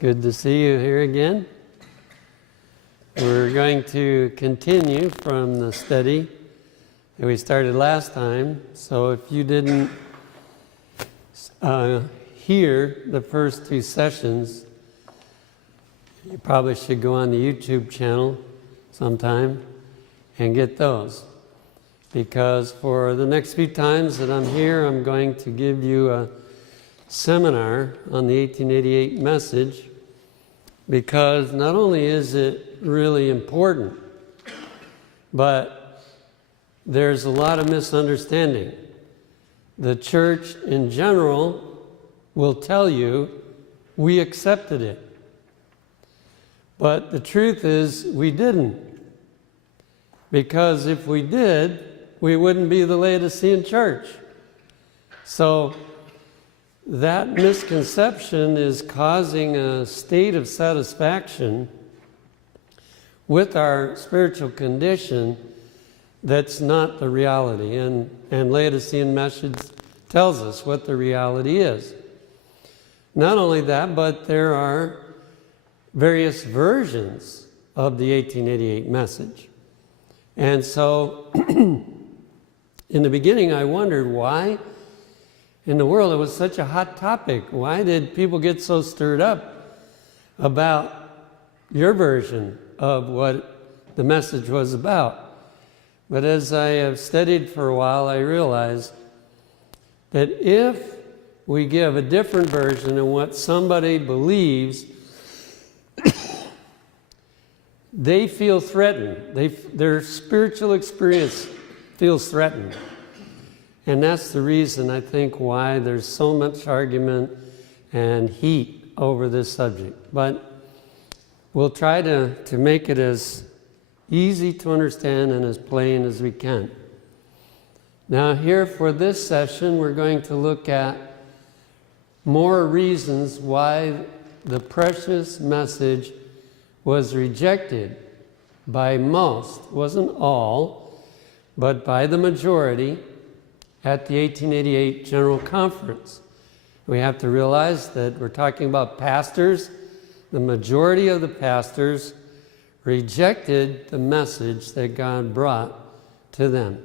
Good to see you here again. We're going to continue from the study that we started last time. So if you didn't hear the first two sessions, you probably should go on the YouTube channel sometime and get those. Because for the next few times that I'm here, I'm going to give you a seminar on the 1888 message, because not only is it really important, but there's a lot of misunderstanding. The church in general will tell you we accepted it. But the truth is we didn't. Because if we did, we wouldn't be the Laodicean church. So that misconception is causing a state of satisfaction with our spiritual condition that's not the reality. And Laodicean message tells us what the reality is. Not only that, but there are various versions of the 1888 message. And so in the beginning I wondered why in the world it was such a hot topic. Why did people get so stirred up about your version of what the message was about? But as I have studied for a while, I realized that if we give a different version of what somebody believes, they feel threatened. Their spiritual experience feels threatened. And that's the reason, I think, why there's so much argument and heat over this subject. But we'll try to make it as easy to understand and as plain as we can. Now here for this session, we're going to look at more reasons why the precious message was rejected by most, wasn't all, but by the majority at the 1888 General Conference. We have to realize that we're talking about pastors. The majority of the pastors rejected the message that God brought to them.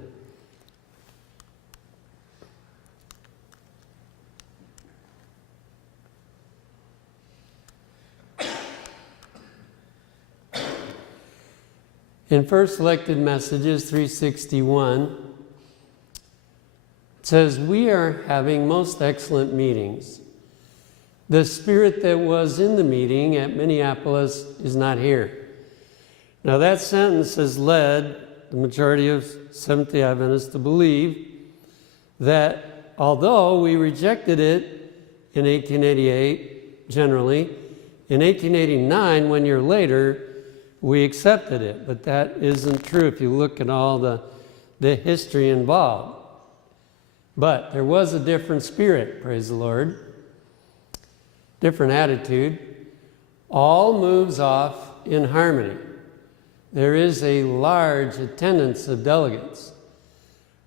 In First Selected Messages 361, it says, "We are having most excellent meetings. The spirit that was in the meeting at Minneapolis is not here." Now that sentence has led the majority of Seventh-day Adventists to believe that although we rejected it in 1888 generally, in 1889, 1 year later, we accepted it. But that isn't true if you look at all the history involved. But there was a different spirit, praise the Lord, different attitude. All moves off in harmony. There is a large attendance of delegates.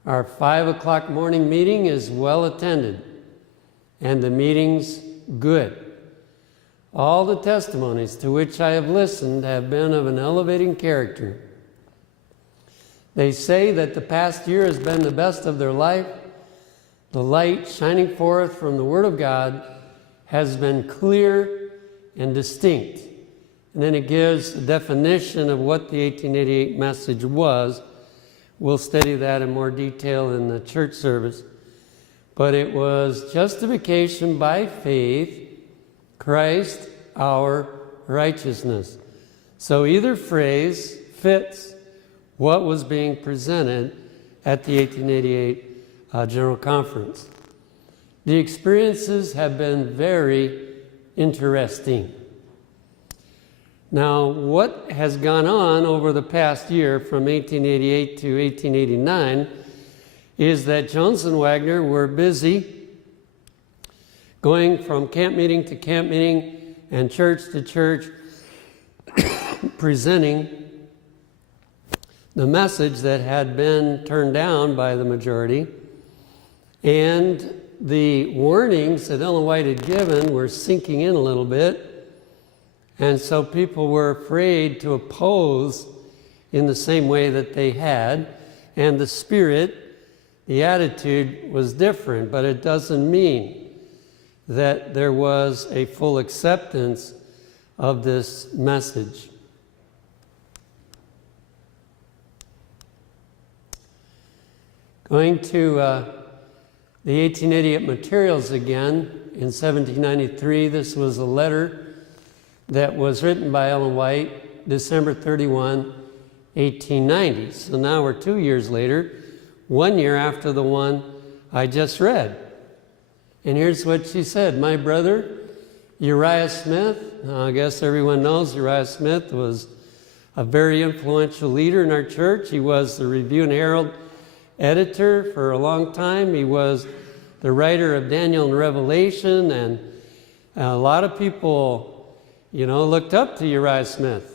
Our 5 o'clock morning meeting is well attended, and the meeting's good. All the testimonies to which I have listened have been of an elevating character. They say that the past year has been the best of their life. The light shining forth from the Word of God has been clear and distinct. And then it gives a definition of what the 1888 message was. We'll study that in more detail in the church service. But it was justification by faith, Christ our righteousness. So either phrase fits what was being presented at the 1888 General Conference. The experiences have been very interesting. Now, what has gone on over the past year from 1888 to 1889 is that Jones and Wagner were busy going from camp meeting to camp meeting and church to church presenting the message that had been turned down by the majority. And the warnings that Ellen White had given were sinking in a little bit. And so people were afraid to oppose in the same way that they had. And the spirit, the attitude was different, but it doesn't mean that there was a full acceptance of this message. Going to the 1888 materials again, in 1793, this was a letter that was written by Ellen White, December 31, 1890. So now we're 2 years later, 1 year after the one I just read. And here's what she said. My brother, Uriah Smith, I guess everyone knows Uriah Smith was a very influential leader in our church. He was the Review and Herald editor for a long time. He was the writer of Daniel and Revelation, and a lot of people, looked up to Uriah Smith.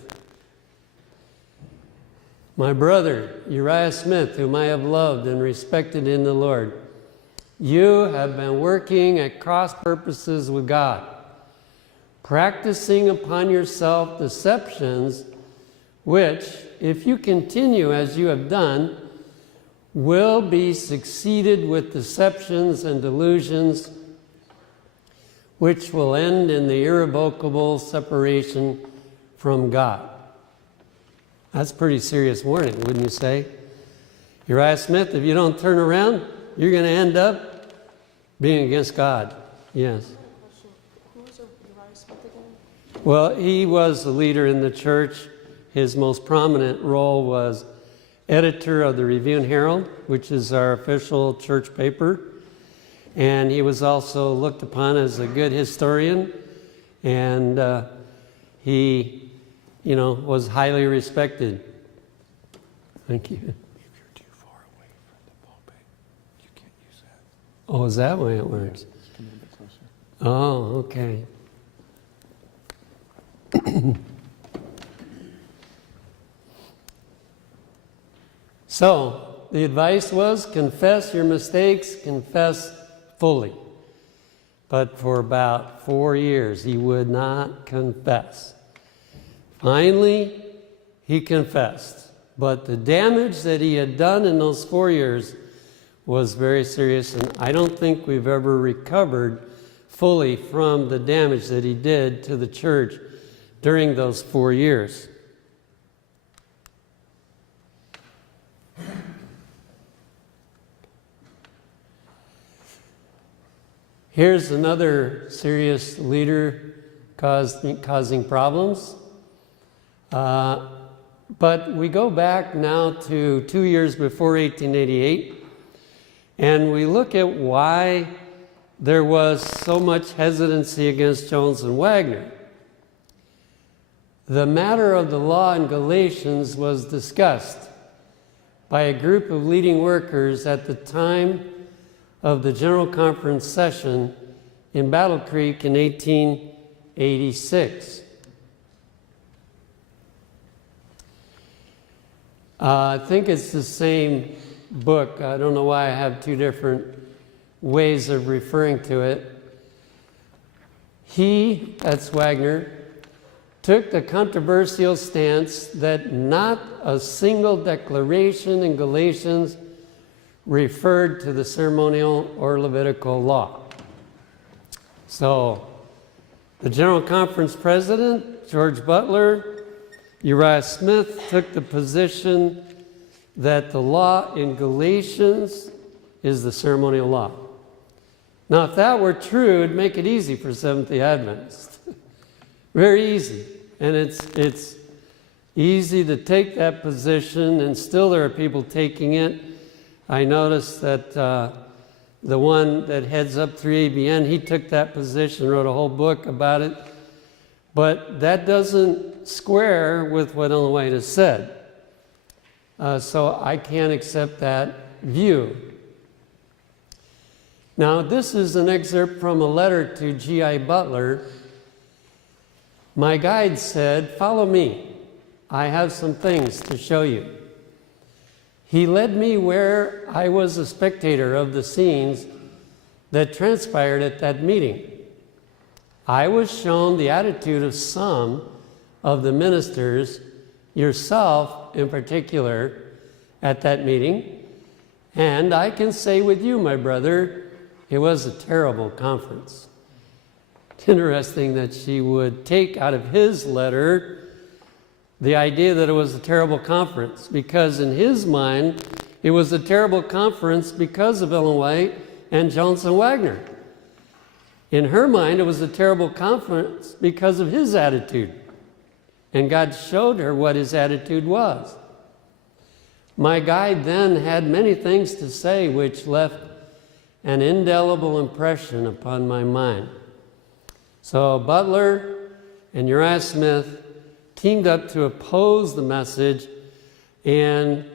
My brother, Uriah Smith, whom I have loved and respected in the Lord, you have been working at cross purposes with God, practicing upon yourself deceptions which, if you continue as you have done, will be succeeded with deceptions and delusions which will end in the irrevocable separation from God. That's a pretty serious warning, wouldn't you say? Uriah Smith, if you don't turn around, you're going to end up being against God. Yes. Who was Uriah Smith again? Well, he was a leader in the church. His most prominent role was editor of the Review and Herald, which is our official church paper. And he was also looked upon as a good historian. And he, was highly respected. Thank you. If you're too far away from the pulpit, you can't use that. Oh, is that the way it works? Just come a little bit closer. Oh, okay. So, the advice was confess your mistakes, confess fully. But for about 4 years, he would not confess. Finally, he confessed. But the damage that he had done in those 4 years was very serious, and I don't think we've ever recovered fully from the damage that he did to the church during those 4 years. Here's another serious leader causing problems. But we go back now to 2 years before 1888, and we look at why there was so much hesitancy against Jones and Wagner. The matter of the law in Galatians was discussed by a group of leading workers at the time of the General Conference session in Battle Creek in 1886. I think it's the same book. I don't know why I have two different ways of referring to it. He, that's Wagner, took the controversial stance that not a single declaration in Galatians referred to the ceremonial or Levitical law. So, the General Conference president, George Butler, Uriah Smith, took the position that the law in Galatians is the ceremonial law. Now, if that were true, it'd make it easy for Seventh-day Adventists. Very easy. And it's easy to take that position, and still there are people taking it. I noticed that the one that heads up 3ABN, he took that position, wrote a whole book about it. But that doesn't square with what Ellen White has said. So I can't accept that view. Now, this is an excerpt from a letter to G.I. Butler. My guide said, "Follow me. I have some things to show you." He led me where I was a spectator of the scenes that transpired at that meeting. I was shown the attitude of some of the ministers, yourself in particular, at that meeting. And I can say with you, my brother, it was a terrible conference. It's interesting that she would take out of his letter the idea that it was a terrible conference, because in his mind, it was a terrible conference because of Ellen White and Johnson Wagner. In her mind, it was a terrible conference because of his attitude. And God showed her what his attitude was. My guide then had many things to say which left an indelible impression upon my mind. So Butler and Uriah Smith teamed up to oppose the message, and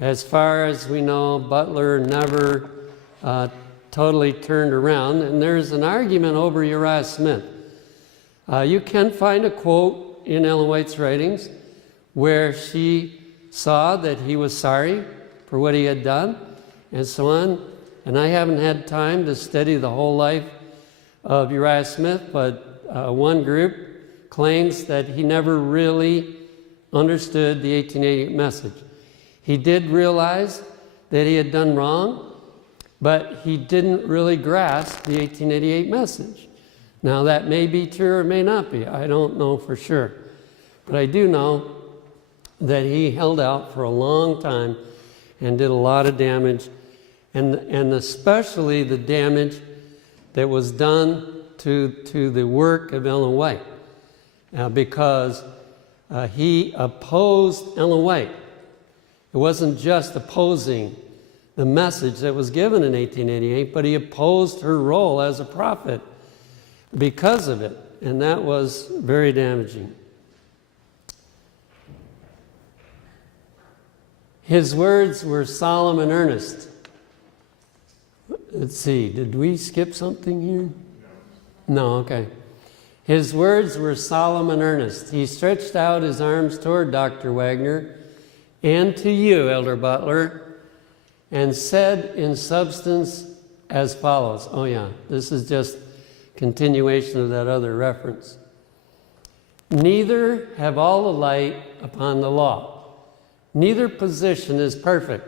as far as we know, Butler never totally turned around, and there's an argument over Uriah Smith. You can find a quote in Ellen White's writings where she saw that he was sorry for what he had done and so on, and I haven't had time to study the whole life of Uriah Smith, but one group claims that he never really understood the 1888 message. He did realize that he had done wrong, but he didn't really grasp the 1888 message. Now that may be true or may not be. I don't know for sure. But I do know that he held out for a long time and did a lot of damage, and especially the damage that was done to the work of Ellen White, because he opposed Ellen White. It wasn't just opposing the message that was given in 1888, but he opposed her role as a prophet because of it, and that was very damaging. His words were solemn and earnest. Let's see, did we skip something here? No, okay. His words were solemn and earnest. He stretched out his arms toward Dr. Wagner and to you, Elder Butler, and said in substance as follows. Oh yeah, this is just continuation of that other reference. Neither have all the light upon the law. Neither position is perfect.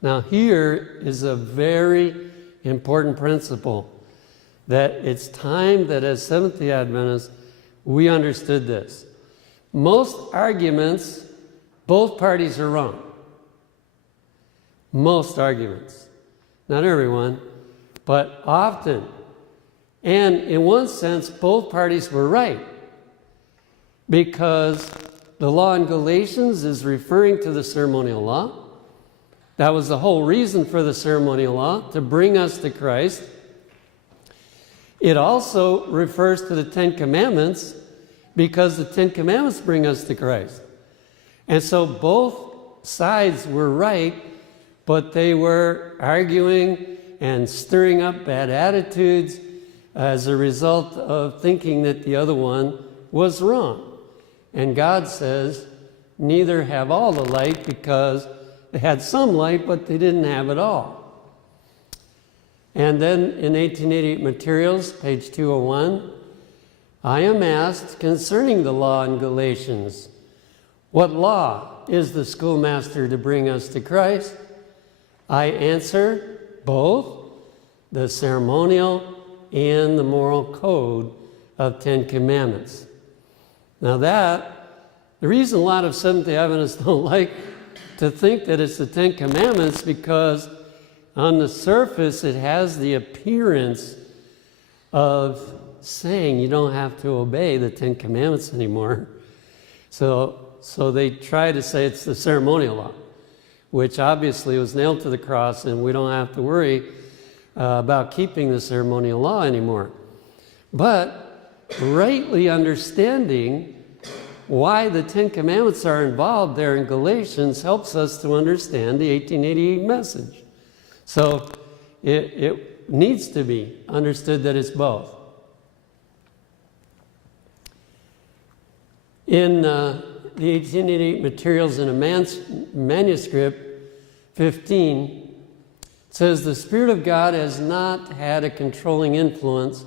Now here is a very important principle, that it's time that as Seventh-day Adventists, we understood this. Most arguments, both parties are wrong. Most arguments. Not everyone, but often. And in one sense, both parties were right, because the law in Galatians is referring to the ceremonial law. That was the whole reason for the ceremonial law, to bring us to Christ. It also refers to the Ten Commandments, because the Ten Commandments bring us to Christ. And so both sides were right, but they were arguing and stirring up bad attitudes as a result of thinking that the other one was wrong. And God says, neither have all the light, because they had some light, but they didn't have it all. And then in 1888 Materials, page 201, I am asked concerning the law in Galatians, what law is the schoolmaster to bring us to Christ? I answer, both the ceremonial and the moral code of 10 Commandments. Now the reason a lot of Seventh-day Adventists don't like to think that it's the 10 Commandments, because on the surface it has the appearance of saying you don't have to obey the 10 Commandments anymore. So they try to say it's the ceremonial law, which obviously was nailed to the cross, and we don't have to worry about keeping the ceremonial law anymore. But rightly understanding why the Ten Commandments are involved there in Galatians helps us to understand the 1888 message. So it needs to be understood that it's both. In the 1888 Materials in a manuscript 15, it says, the Spirit of God has not had a controlling influence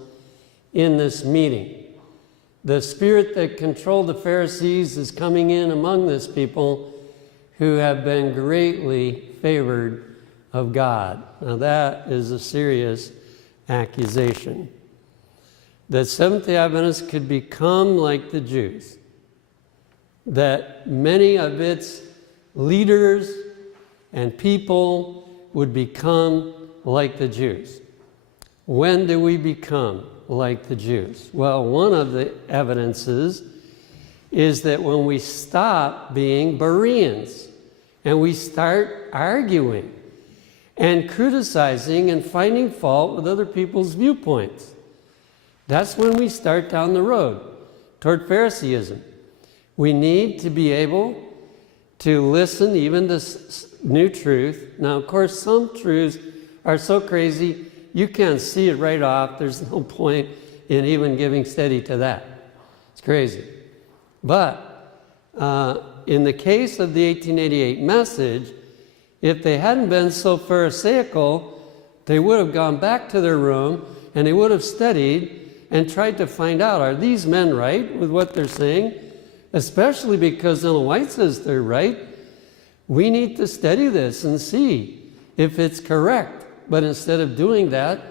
in this meeting. the spirit that controlled the Pharisees is coming in among this people who have been greatly favored of God. Now that is a serious accusation. That Seventh-day Adventists could become like the Jews. That many of its leaders and people would become like the Jews. When do we become like the Jews? Well, one of the evidences is that when we stop being Bereans and we start arguing and criticizing and finding fault with other people's viewpoints. That's when we start down the road toward Phariseeism. We need to be able to listen even to new truth. Now, of course, some truths are so crazy you can't see it right off. There's no point in even giving steady to that. It's crazy. But in the case of the 1888 message, if they hadn't been so pharisaical, they would have gone back to their room and they would have studied and tried to find out, are these men right with what they're saying? Especially because Ellen White says they're right. We need to study this and see if it's correct. But instead of doing that,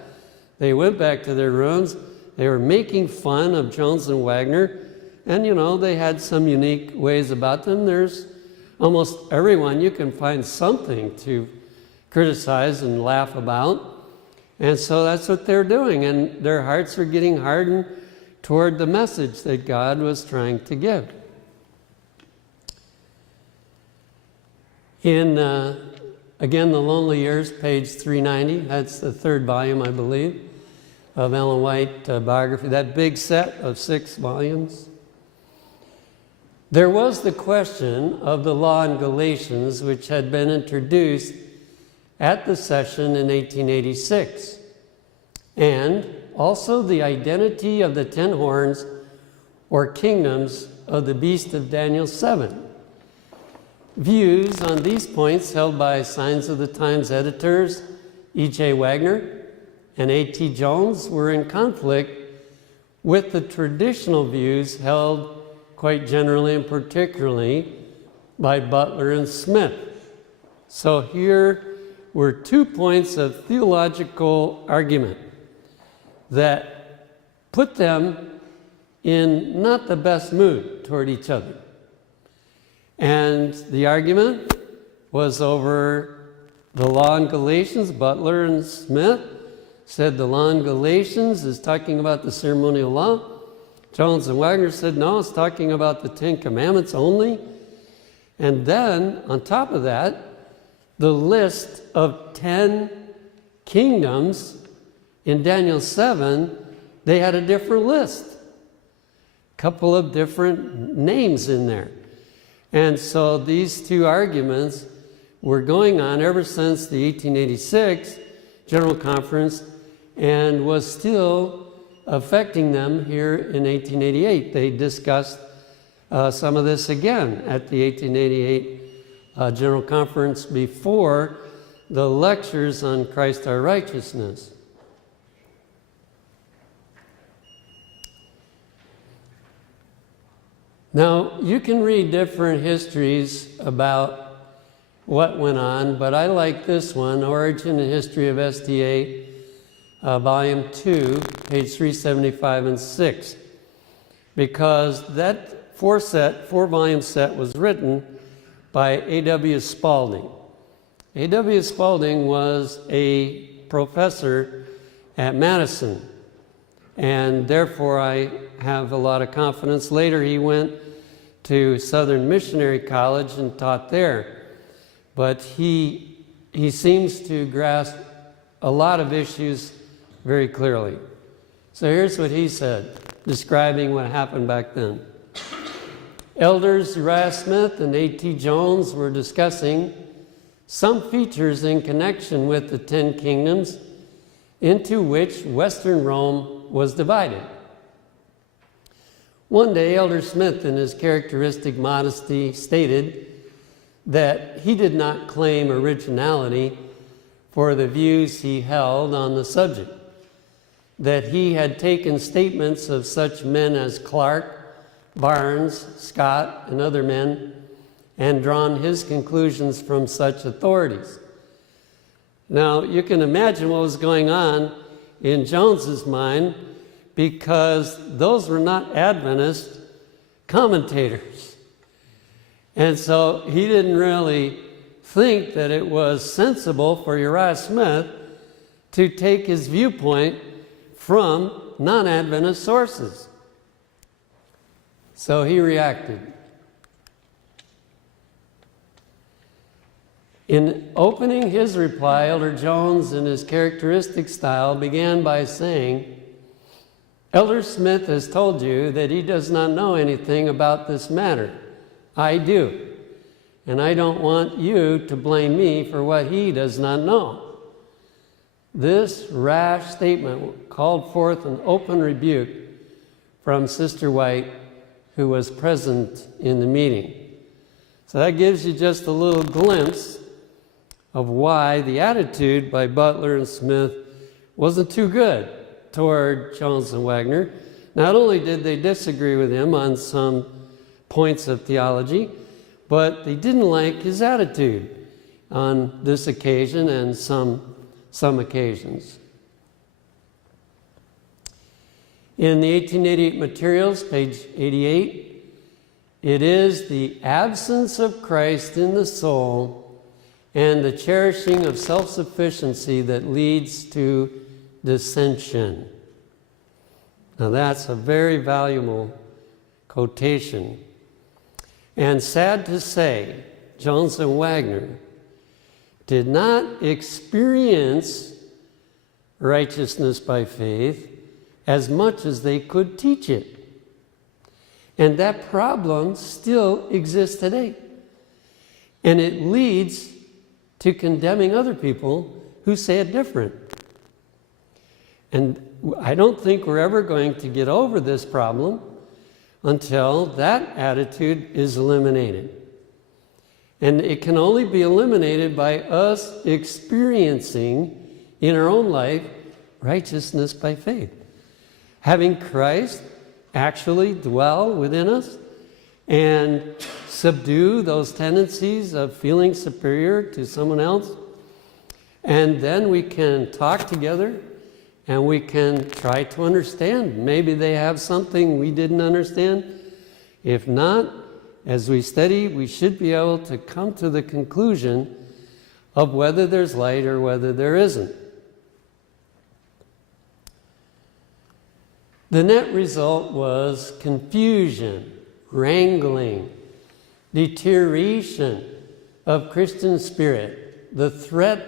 they went back to their rooms. They were making fun of Jones and Wagner. And, you know, they had some unique ways about them. There's almost everyone, you can find something to criticize and laugh about. And so that's what they're doing. And their hearts are getting hardened toward the message that God was trying to give. In, again, The Lonely Years, page 390, that's the third volume, I believe, of Ellen White biography, that big set of 6 volumes. There was the question of the law in Galatians, which had been introduced at the session in 1886, and also the identity of the 10 horns or kingdoms of the beast of Daniel 7. Views on these points held by Signs of the Times editors E.J. Wagner and A.T. Jones were in conflict with the traditional views held quite generally and particularly by Butler and Smith. So here were 2 points of theological argument that put them in not the best mood toward each other. And the argument was over the law in Galatians. Butler and Smith said the law in Galatians is talking about the ceremonial law. Jones and Wagner said, no, it's talking about the 10 Commandments only. And then, on top of that, the list of 10 kingdoms in Daniel 7, they had a different list. A couple of different names in there. And so these 2 arguments were going on ever since the 1886 General Conference and was still affecting them here in 1888. They discussed some of this again at the 1888 General Conference before the lectures on Christ our righteousness. Now, you can read different histories about what went on, but I like this one, Origin and History of SDA, Volume 2, page 375 and 6, because that 4-volume set was written by A.W. Spalding. A.W. Spalding was a professor at Madison, and therefore I have a lot of confidence. Later he went to Southern Missionary College and taught there. But he seems to grasp a lot of issues very clearly. So here's what he said, describing what happened back then. Elders Uriah Smith and A.T. Jones were discussing some features in connection with the 10 kingdoms into which Western Rome was divided. One day, Elder Smith, in his characteristic modesty, stated that he did not claim originality for the views he held on the subject. that he had taken statements of such men as Clark, Barnes, Scott, and other men, and drawn his conclusions from such authorities. Now, you can imagine what was going on in Jones's mind, because those were not Adventist commentators. And so he didn't really think that it was sensible for Uriah Smith to take his viewpoint from non-Adventist sources. So he reacted. In opening his reply, Elder Jones, in his characteristic style, began by saying, "Elder Smith has told you that he does not know anything about this matter. I do. And I don't want you to blame me for what he does not know." This rash statement called forth an open rebuke from Sister White, who was present in the meeting. So that gives you just a little glimpse of why the attitude by Butler and Smith wasn't too good toward Jones and Wagner. Not only did they disagree with him on some points of theology, but they didn't like his attitude on this occasion and some occasions. In the 1888 materials, page 88, it is the absence of Christ in the soul and the cherishing of self-sufficiency that leads to dissension. Now that's a very valuable quotation. And sad to say, Jones and Wagner did not experience righteousness by faith as much as they could teach it. And that problem still exists today. And it leads to condemning other people who say it different. And I don't think we're ever going to get over this problem until that attitude is eliminated. And it can only be eliminated by us experiencing in our own life righteousness by faith. Having Christ actually dwell within us and subdue those tendencies of feeling superior to someone else. And then we can talk together and we can try to understand. Maybe they have something we didn't understand. If not, as we study, we should be able to come to the conclusion of whether there's light or whether there isn't. The net result was confusion, wrangling, deterioration of Christian spirit, the threat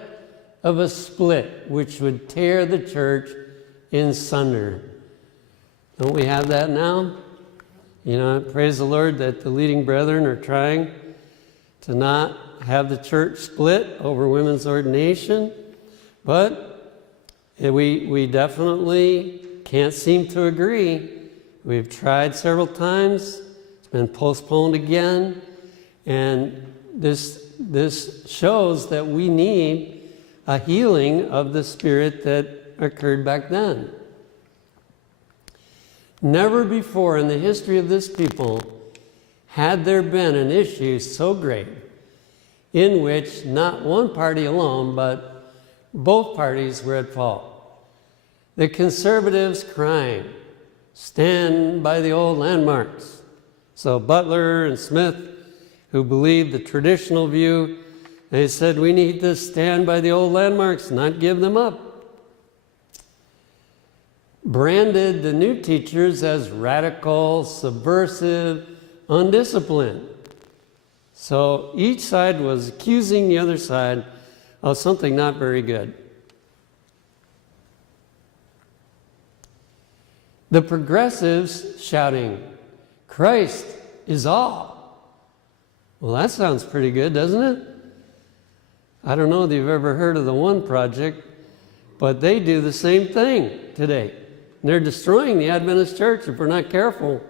of a split which would tear the church in sunder. Don't we have that now? You know, praise the Lord that the leading brethren are trying to not have the church split over women's ordination, but we definitely can't seem to agree. We've tried several times. It's been postponed again. And this shows that we need a healing of the spirit that occurred back then. Never before in the history of this people had there been an issue so great in which not one party alone, but both parties were at fault. The conservatives crying, stand by the old landmarks. So Butler and Smith, who believed the traditional view, they said we need to stand by the old landmarks, not give them up. Branded the new teachers as radical, subversive, undisciplined. So each side was accusing the other side of something not very good. The progressives shouting, Christ is all. Well, that sounds pretty good, doesn't it? I don't know if you've ever heard of the One Project, but they do the same thing today. They're destroying the Adventist church if we're not careful.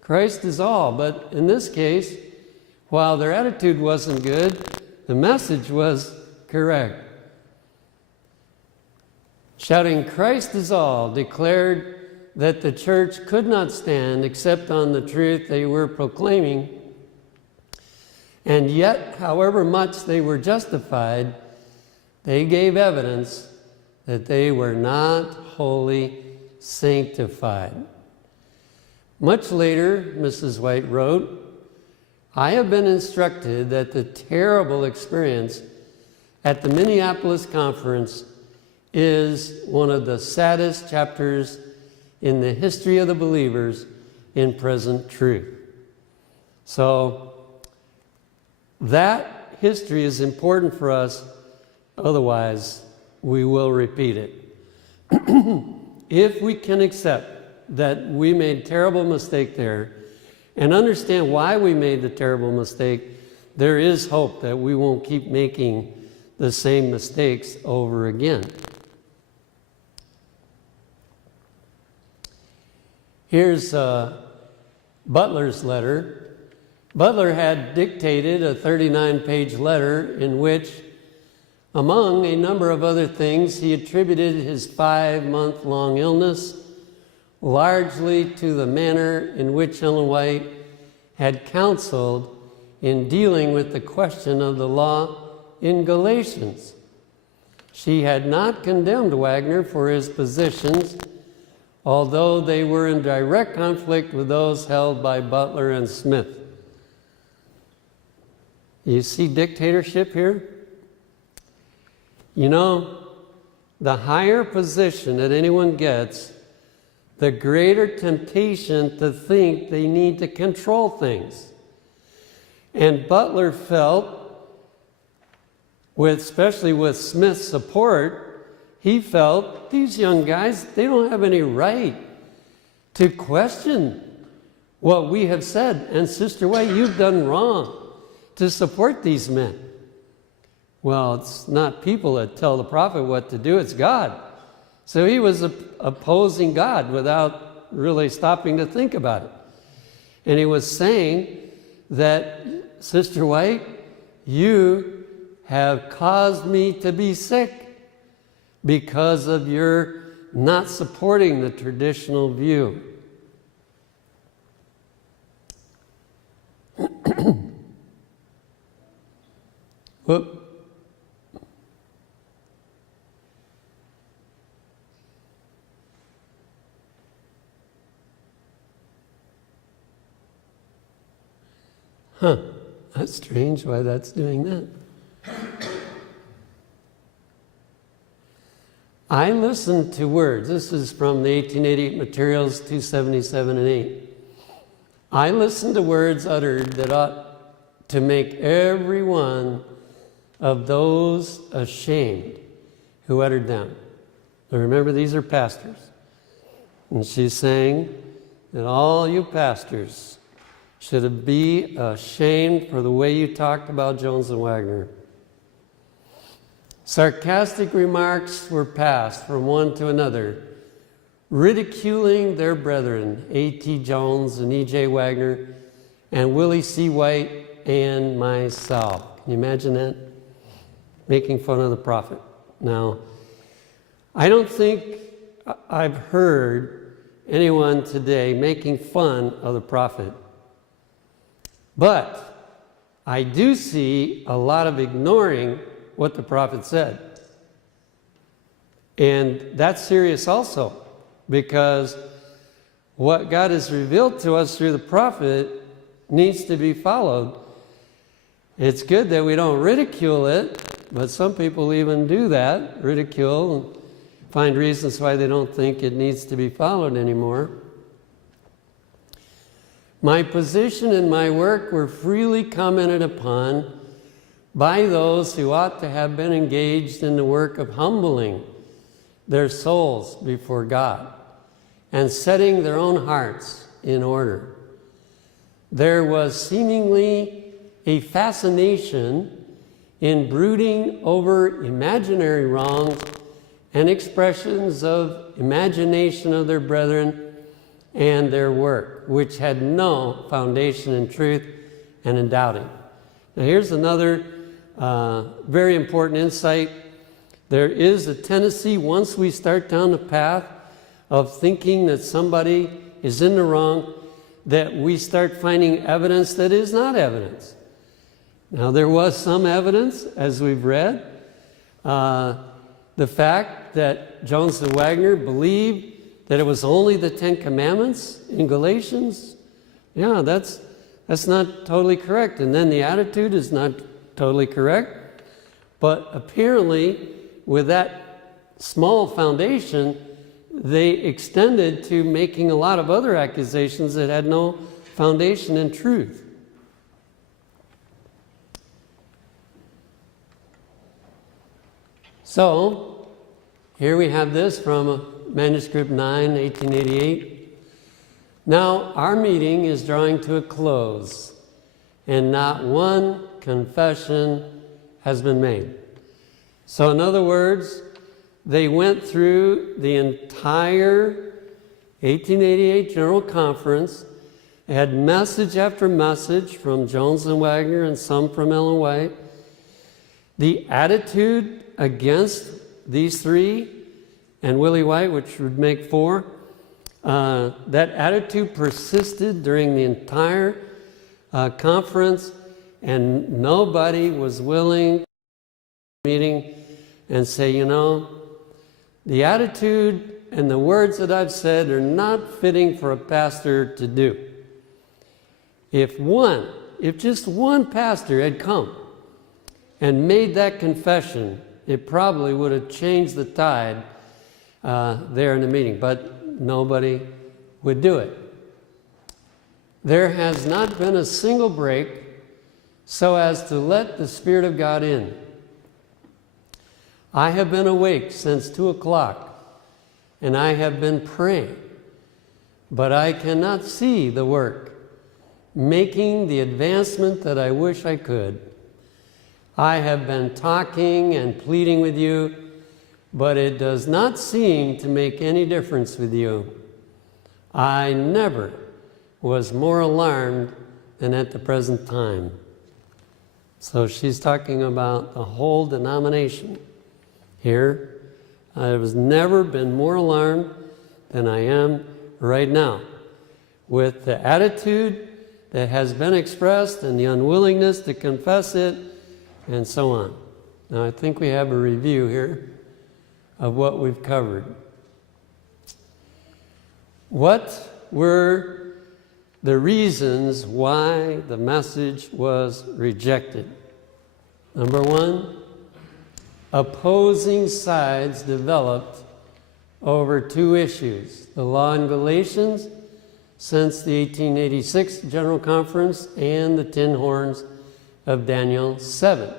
Christ is all. But in this case, while their attitude wasn't good, the message was correct. shouting, "Christ is all," declared that the church could not stand except on the truth they were proclaiming. And yet, however much they were justified, they gave evidence that they were not wholly sanctified. Much later, Mrs. White wrote, "I have been instructed that the terrible experience at the Minneapolis conference is one of the saddest chapters in the history of the believers in present truth." So that history is important for us, otherwise we will repeat it. If we can accept that we made a terrible mistake there and understand why we made the terrible mistake, there is hope that we won't keep making the same mistakes over again. Here's Butler's letter. Butler had dictated a 39-page letter in which, among a number of other things, he attributed his 5-month-long illness largely to the manner in which Ellen White had counseled in dealing with the question of the law in Galatians. She had not condemned Wagner for his positions, although they were in direct conflict with those held by Butler and Smith. You see dictatorship here? You know, the higher position that anyone gets, the greater temptation to think they need to control things. And Butler felt, especially with Smith's support, he felt these young guys, they don't have any right to question what we have said. And Sister White, you've done wrong to support these men. Well, it's not people that tell the prophet what to do, it's God. So he was opposing God without really stopping to think about it. And he was saying that, Sister White, you have caused me to be sick because of your not supporting the traditional view. Whoop. Huh, that's strange why that's doing that. I listened to words. This is from the 1888 materials, 277 and 8. I listened to words uttered that ought to make every one of those ashamed who uttered them. Now remember, these are pastors. And she's saying that all you pastors should be ashamed for the way you talked about Jones and Wagner. Sarcastic remarks were passed from one to another, ridiculing their brethren, A.T. Jones and E.J. Wagner, and Willie C. White and myself. Can you imagine that? Making fun of the prophet. Now, I don't think I've heard anyone today making fun of the prophet. But I do see a lot of ignoring what the prophet said. And that's serious also, because what God has revealed to us through the prophet needs to be followed. It's good that we don't ridicule it, but some people even do that, ridicule, and find reasons why they don't think it needs to be followed anymore. My position and my work were freely commented upon by those who ought to have been engaged in the work of humbling their souls before God and setting their own hearts in order. There was seemingly a fascination in brooding over imaginary wrongs and expressions of imagination of their brethren and their work, which had no foundation in truth and in doubting. Now here's another very important insight. There is a tendency, once we start down the path of thinking that somebody is in the wrong, that we start finding evidence that is not evidence. Now, there was some evidence, as we've read. The fact that Jones and Wagner believed that it was only the Ten Commandments in Galatians, yeah, that's not totally correct. And then the attitude is not totally correct. But apparently, with that small foundation, they extended to making a lot of other accusations that had no foundation in truth. So, here we have this from Manuscript 9, 1888. Now, our meeting is drawing to a close, and not one confession has been made. So, in other words, they went through the entire 1888 General Conference. They had message after message from Jones and Wagner and some from Ellen White. The attitude against these three and Willie White, which would make four, that attitude persisted during the entire conference, and nobody was willing to meeting and say, you know, the attitude and the words that I've said are not fitting for a pastor to do. If just one pastor had come and made that confession, it probably would have changed the tide there in the meeting, but nobody would do it. There has not been a single break so as to let the Spirit of God in. I have been awake since 2 o'clock, and I have been praying, but I cannot see the work making the advancement that I wish I could. I have been talking and pleading with you, but it does not seem to make any difference with you. I never was more alarmed than at the present time. So she's talking about the whole denomination here. I have never been more alarmed than I am right now with the attitude that has been expressed and the unwillingness to confess it and so on. Now I think we have a review here of what we've covered. What were the reasons why the message was rejected? Number one, opposing sides developed over two issues: the law in Galatians since the 1886 General Conference and the 10 horns of Daniel 7.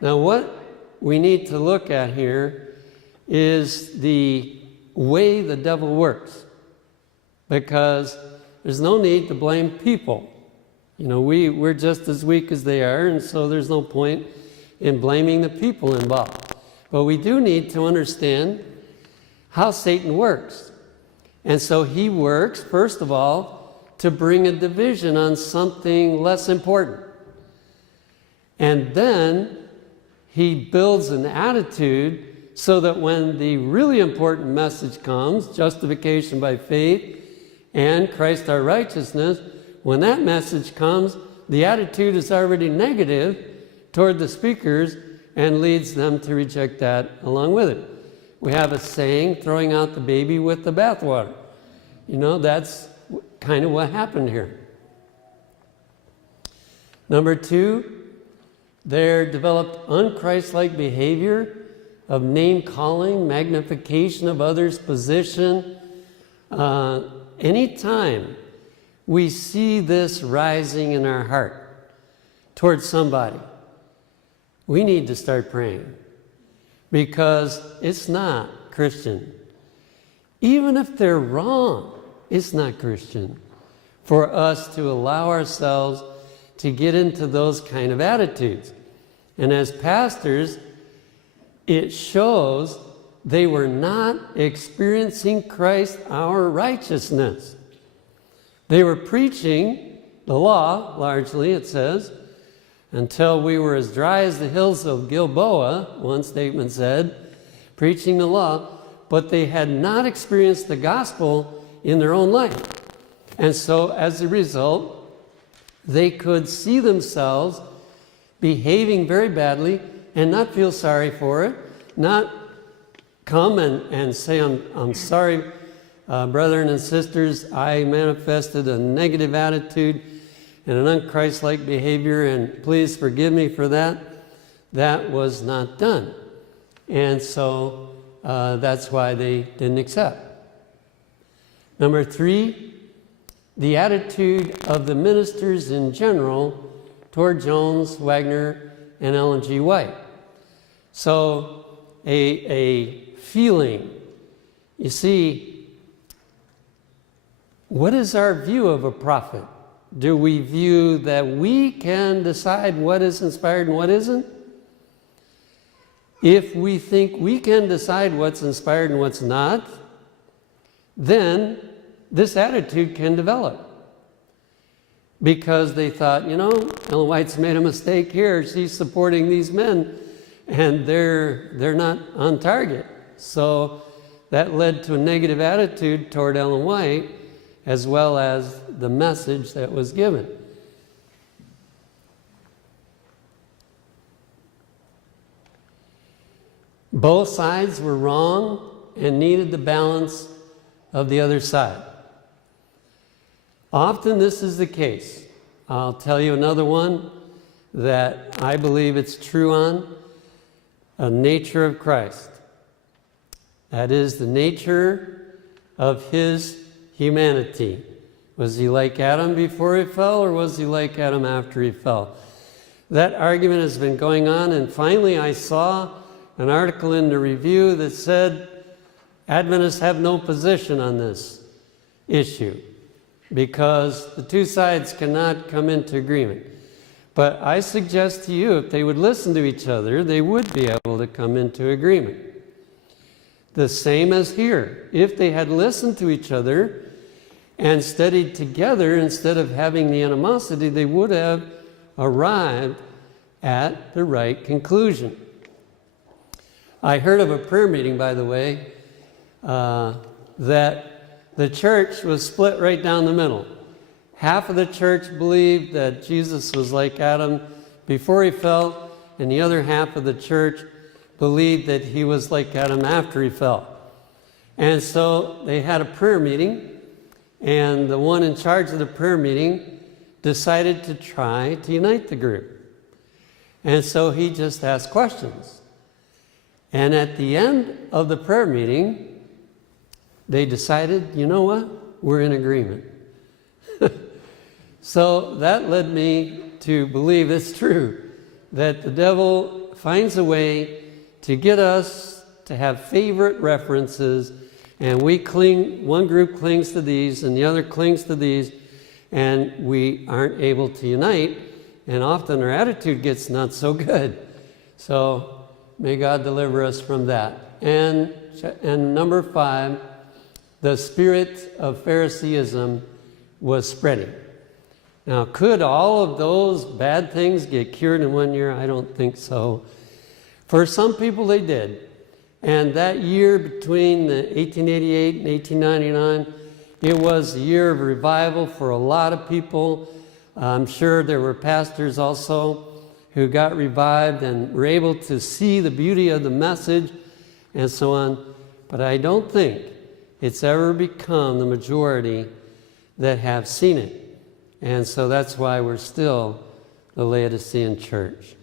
Now what we need to look at here is the way the devil works, because there's no need to blame people. You know, we're just as weak as they are, and so there's no point in blaming the people involved. But we do need to understand how Satan works. And so he works, first of all, to bring a division on something less important. And then he builds an attitude so that when the really important message comes, justification by faith and Christ our righteousness, when that message comes, the attitude is already negative toward the speakers and leads them to reject that along with it. We have a saying, throwing out the baby with the bathwater. You know, that's kind of what happened here. Number two, there developed unchristlike behavior of name-calling, magnification of others' position. Anytime we see this rising in our heart towards somebody, we need to start praying, because it's not Christian. Even if they're wrong, it's not Christian for us to allow ourselves to get into those kind of attitudes. And as pastors, it shows they were not experiencing Christ, our righteousness. They were preaching the law, largely, it says, until we were as dry as the hills of Gilboa, one statement said, preaching the law, but they had not experienced the gospel in their own life. And so as a result, they could see themselves behaving very badly and not feel sorry for it, not come and say, I'm sorry, brethren and sisters, I manifested a negative attitude and an unchristlike behavior, and please forgive me for that. That was not done. And so that's why they didn't accept. Number 3, the attitude of the ministers in general toward Jones, Wagner, and Ellen G. White. So a feeling. You see, what is our view of a prophet? Do we view that we can decide what is inspired and what isn't? If we think we can decide what's inspired and what's not, then this attitude can develop. Because they thought, Ellen White's made a mistake here. She's supporting these men, and they're not on target. So that led to a negative attitude toward Ellen White, as well as the message that was given. Both sides were wrong and needed the balance of the other side. Often this is the case. I'll tell you another one that I believe it's true on, a nature of Christ. That is the nature of his humanity. Was he like Adam before he fell, or was he like Adam after he fell? That argument has been going on, and finally I saw an article in the review that said Adventists have no position on this issue because the two sides cannot come into agreement. But I suggest to you, if they would listen to each other, they would be able to come into agreement. The same as here. If they had listened to each other and studied together instead of having the animosity, they would have arrived at the right conclusion. I heard of a prayer meeting, by the way, that the church was split right down the middle. Half of the church believed that Jesus was like Adam before he fell, and the other half of the church believed that he was like Adam after he fell. And so they had a prayer meeting, and the one in charge of the prayer meeting decided to try to unite the group. And so he just asked questions. And at the end of the prayer meeting, they decided, you know what? We're in agreement. So that led me to believe it's true, that the devil finds a way to get us to have favorite references, and we cling, one group clings to these and the other clings to these, and we aren't able to unite, and often our attitude gets not so good. So may God deliver us from that. And number 5, the spirit of Phariseeism was spreading. Now, could all of those bad things get cured in 1 year? I don't think so. For some people, they did. And that year between 1888 and 1899, it was a year of revival for a lot of people. I'm sure there were pastors also who got revived and were able to see the beauty of the message and so on. But I don't think it's ever become the majority that have seen it. And so that's why we're still the Laodicean church.